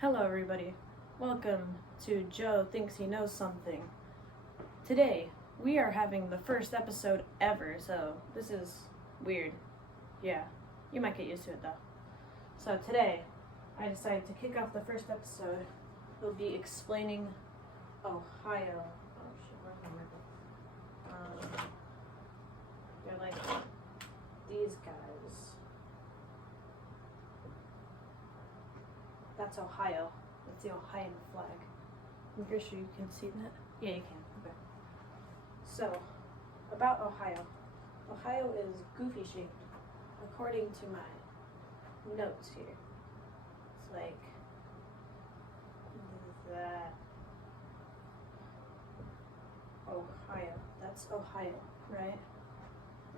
Hello everybody, welcome to Joe Thinks He Knows Something. Today, we are having the first episode ever, so this is weird. Yeah, you might get used to it though. So today, I decided to kick off the first episode. We'll be explaining Ohio. Oh shit, where's my marker? They're like these guys. That's Ohio. That's the Ohioan flag. I'm pretty sure you can see that. Yeah, you can. Okay. So, about Ohio. Ohio is goofy shaped, according to my notes here. It's like that. Ohio. That's Ohio, right?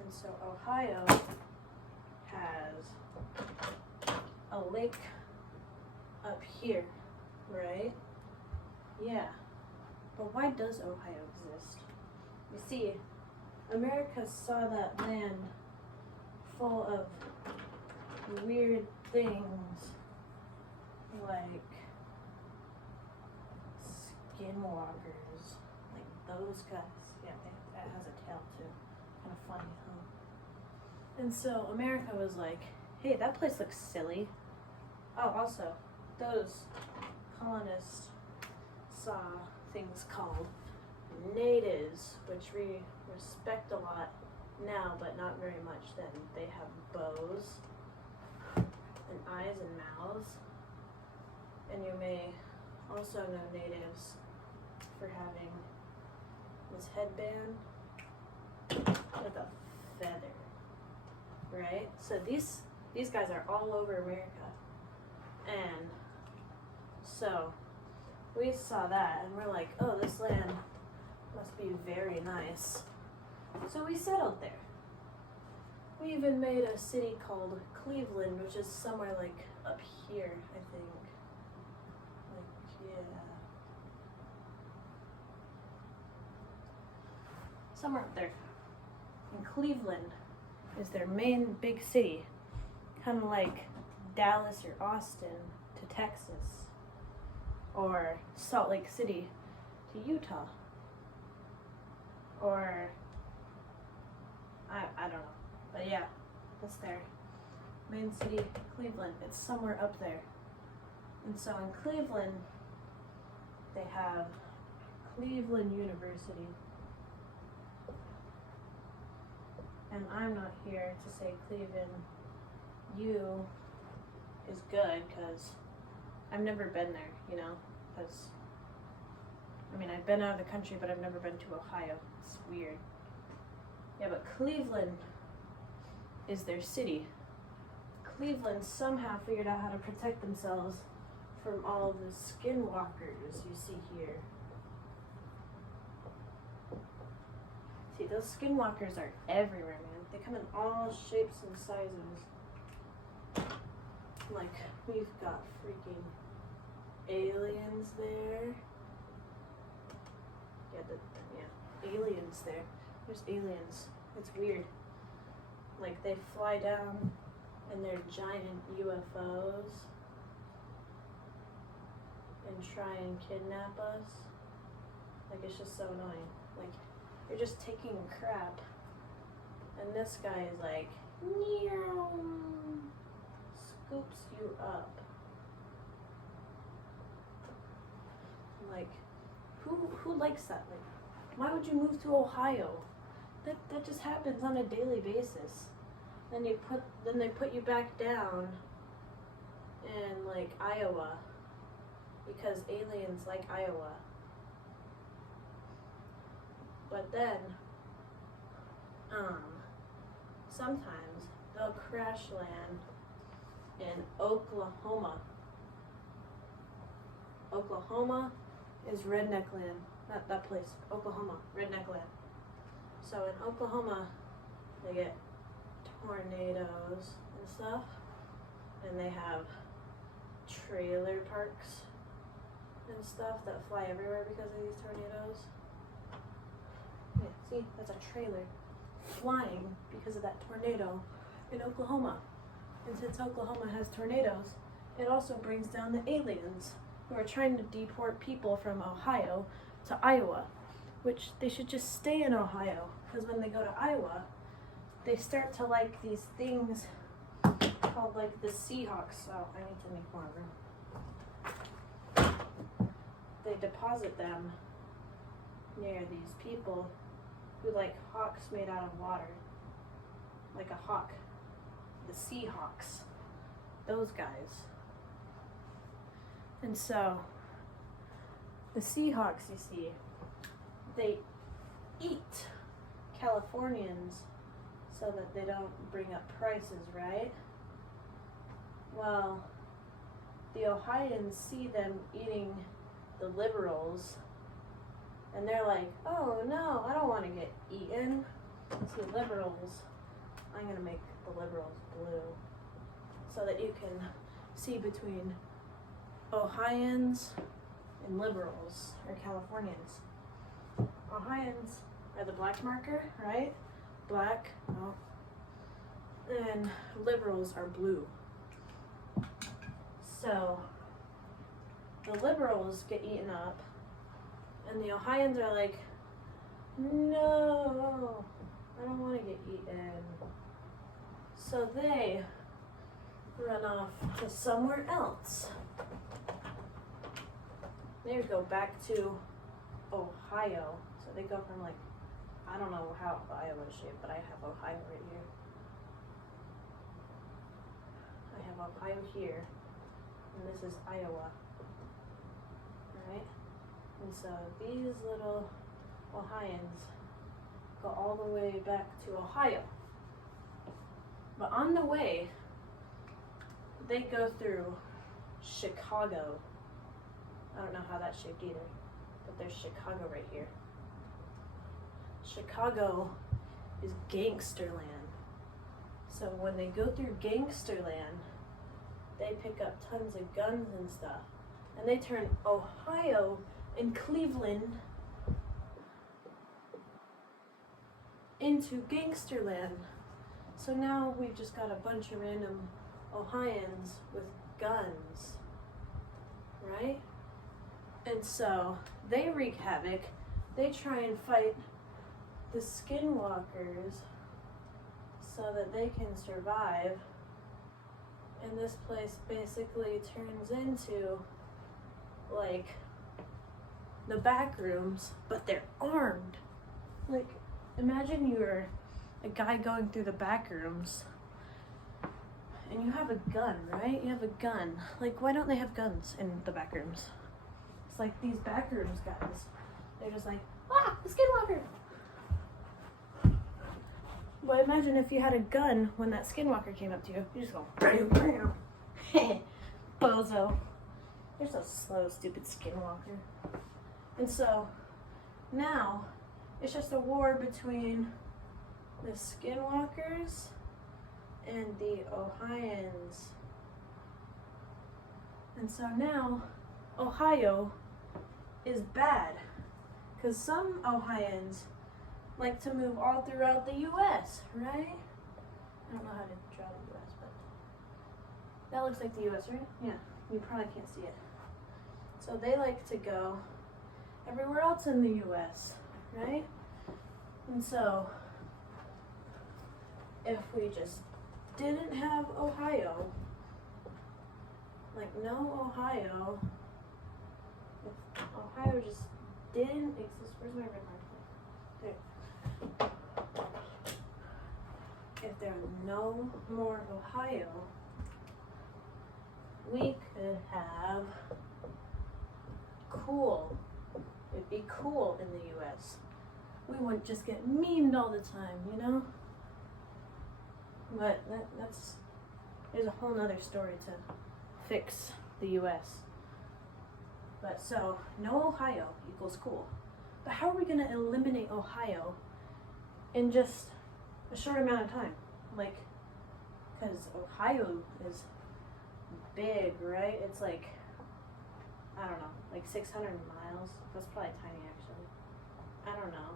And so Ohio has a lake up here, right? Yeah. But why does Ohio exist? You see, America saw that land full of weird things like skinwalkers, like those guys. Yeah, that has a tail too. Kind of funny, huh? And so America was like, hey, that place looks silly. Oh, also, those colonists saw things called natives, which we respect a lot now, but not very much then. They have bows and eyes and mouths. And you may also know natives for having this headband with a feather, right? So these guys are all over America. And so we saw that and we're like, oh, this land must be very nice. So we settled there. We even made a city called Cleveland, which is somewhere like up here, I think. Like, yeah. Somewhere up there. And Cleveland is their main big city. Kind of like Dallas or Austin to Texas, or Salt Lake City to Utah, or I don't know, but yeah, that's their main city, Cleveland. It's somewhere up there. And so in Cleveland, they have Cleveland University. And I'm not here to say Cleveland U is good, because I've never been there, you know, because, I mean, I've been out of the country, but I've never been to Ohio. It's weird. Yeah, but Cleveland is their city. Cleveland somehow figured out how to protect themselves from all of the skinwalkers you see here. See, those skinwalkers are everywhere, man. They come in all shapes and sizes. Like, we've got freaking aliens there. Yeah, aliens there. There's aliens. It's weird. Like, they fly down in their giant UFOs and try and kidnap us. Like, it's just so annoying. Like, you're just taking a crap, and this guy is like, meow. Scoops you up. Like, who likes that? Like, why would you move to Ohio? That just happens on a daily basis. Then they put you back down in like Iowa because aliens like Iowa. But then sometimes they'll crash land in Oklahoma. Oklahoma is redneck land. Not that place. Oklahoma, redneck land. So in Oklahoma, they get tornadoes and stuff. And they have trailer parks and stuff that fly everywhere because of these tornadoes. Yeah, see, that's a trailer flying because of that tornado in Oklahoma. And since Oklahoma has tornadoes, it also brings down the aliens who are trying to deport people from Ohio to Iowa, which they should just stay in Ohio, because when they go to Iowa, they start to like these things called like the Seahawks. Oh, I need to make more room. They deposit them near these people who like hawks made out of water. Like a hawk. The Seahawks. Those guys. And so, the Seahawks, you see, they eat Californians so that they don't bring up prices, right? Well, the Ohioans see them eating the liberals, and they're like, oh no, I don't want to get eaten. See, liberals, I'm going to make the liberals blue so that you can see between Ohioans and liberals, or Californians. Ohioans are the black marker, right? Black, oh. And liberals are blue. So, the liberals get eaten up, and the Ohioans are like, no, I don't want to get eaten. So they run off to somewhere else. They go back to Ohio. So they go from like, I don't know how Iowa is shaped, but I have Ohio right here. I have Ohio here, and this is Iowa. Alright? And so these little Ohioans go all the way back to Ohio. But on the way, they go through Chicago. I don't know how that's shaped either, but there's Chicago right here. Chicago is gangster land. So when they go through gangster land, they pick up tons of guns and stuff. And they turn Ohio and Cleveland into gangster land. So now we've just got a bunch of random Ohioans with guns, right? And so they wreak havoc. They try and fight the skinwalkers so that they can survive. And this place basically turns into like the back rooms, but they're armed. Like, imagine you're a guy going through the back rooms and you have a gun, right? You have a gun. Like, why don't they have guns in the back rooms? It's like these back rooms guys. They're just like, ah, the skinwalker. But imagine if you had a gun when that skinwalker came up to you. You just go, bam, bam. Bozo. You're so slow, stupid skinwalker. And so, now, it's just a war between the skinwalkers and the Ohioans. And so now, Ohio is bad. Because some Ohioans like to move all throughout the U.S., right? I don't know how to draw the U.S., but that looks like the U.S., right? Yeah, you probably can't see it. So they like to go everywhere else in the U.S., right? And so if we just didn't have Ohio, like no Ohio, if Ohio just didn't exist, where's my red mark? There. If there were no more Ohio, we could have cool. It'd be cool in the US. We wouldn't just get memed all the time, you know? But there's a whole nother story to fix the US. But so, no Ohio equals cool. But how are we gonna eliminate Ohio in just a short amount of time? Like, because Ohio is big, right? It's like, I don't know, like 600 miles. That's probably tiny, actually. I don't know.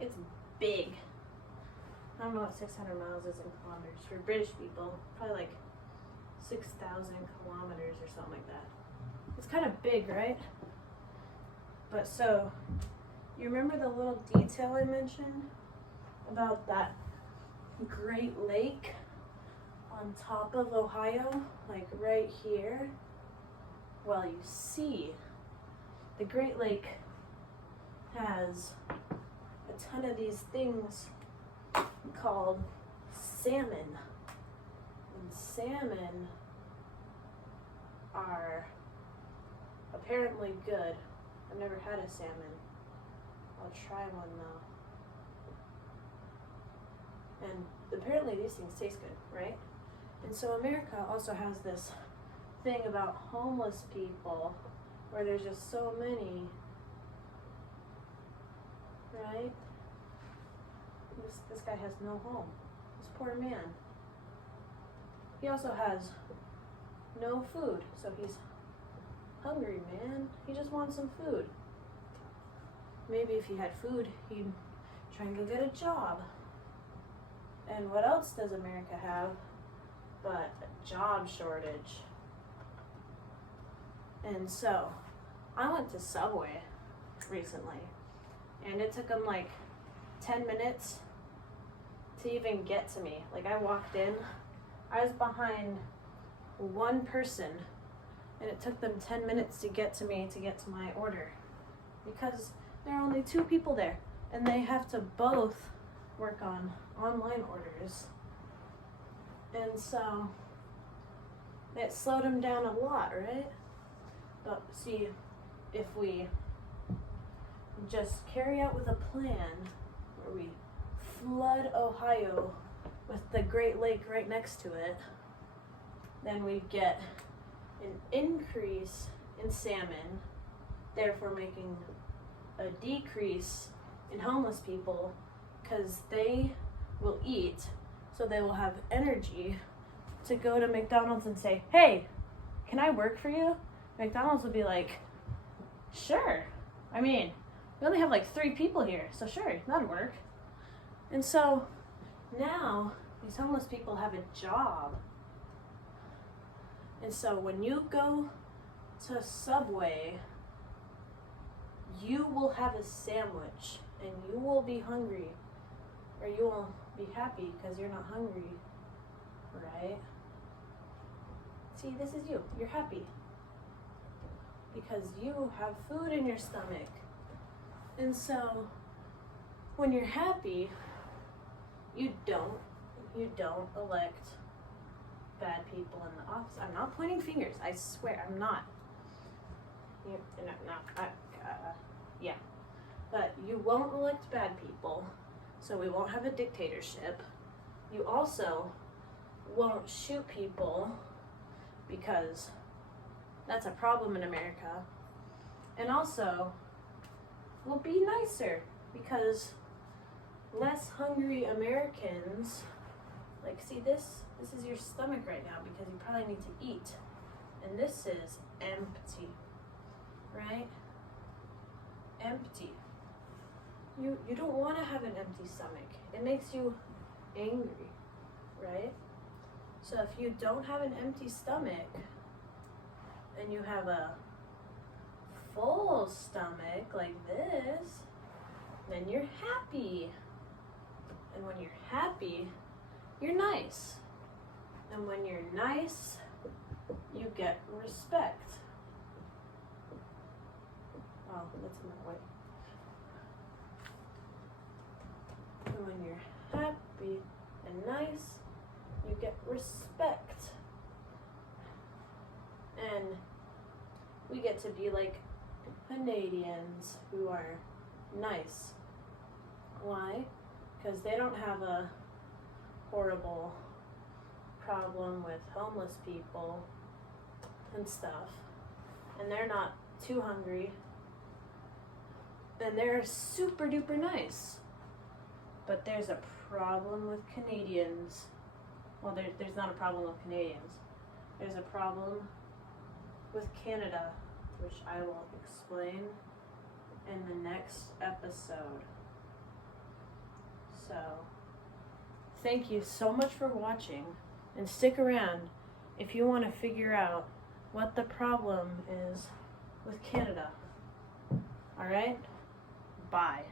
It's big. I don't know what 600 miles is in kilometers. For British people, probably like 6,000 kilometers or something like that. It's kind of big, right? But so, you remember the little detail I mentioned about that Great Lake on top of Ohio, like right here? Well, you see, the Great Lake has a ton of these things called salmon. And salmon are apparently good. I've never had a salmon. I'll try one though. And apparently these things taste good, right? And so America also has this thing about homeless people where there's just so many, right? This guy has no home. This poor man. He also has no food, so he's hungry, man. He just wants some food. Maybe if he had food, he'd try and go get a job. And what else does America have but a job shortage? And so, I went to Subway recently, and it took them like 10 minutes to even get to me. Like, I walked in, I was behind one person, and it took them 10 minutes to get to me to get to my order, because there are only 2 people there, and they have to both work on online orders. And so it slowed them down a lot, right? But see, if we just carry out with a plan where we flood Ohio with the Great Lake right next to it, then we get an increase in salmon, therefore making a decrease in homeless people, because they will eat, so they will have energy to go to McDonald's and say, hey, can I work for you? McDonald's will be like, sure. I mean, we only have like 3 people here, so sure, that'd work. And so now these homeless people have a job. And so when you go to Subway, you will have a sandwich and you will be hungry, or you will be happy because you're not hungry, right? See, this is you. You're happy because you have food in your stomach. And so when you're happy, you don't elect bad people in the office. I'm not pointing fingers. I swear, I'm not. Yeah. But you won't elect bad people, so we won't have a dictatorship. You also won't shoot people, because that's a problem in America. And also, we'll be nicer, because less hungry Americans, like, see, this is your stomach right now because you probably need to eat. And this is empty, right? Empty. You don't want to have an empty stomach. It makes you angry, right? So if you don't have an empty stomach and you have a full stomach like this, then you're happy. And when you're happy, you're nice. And when you're nice, you get respect. Oh, that's in my way. And when you're happy and nice, you get respect. And we get to be like Canadians who are nice. Why? Because they don't have a horrible problem with homeless people and stuff. And they're not too hungry. And they're super duper nice. But there's a problem with Canadians. Well, there's not a problem with Canadians. There's a problem with Canada, which I will explain in the next episode. So, thank you so much for watching, and stick around if you want to figure out what the problem is with Canada. Alright? Bye.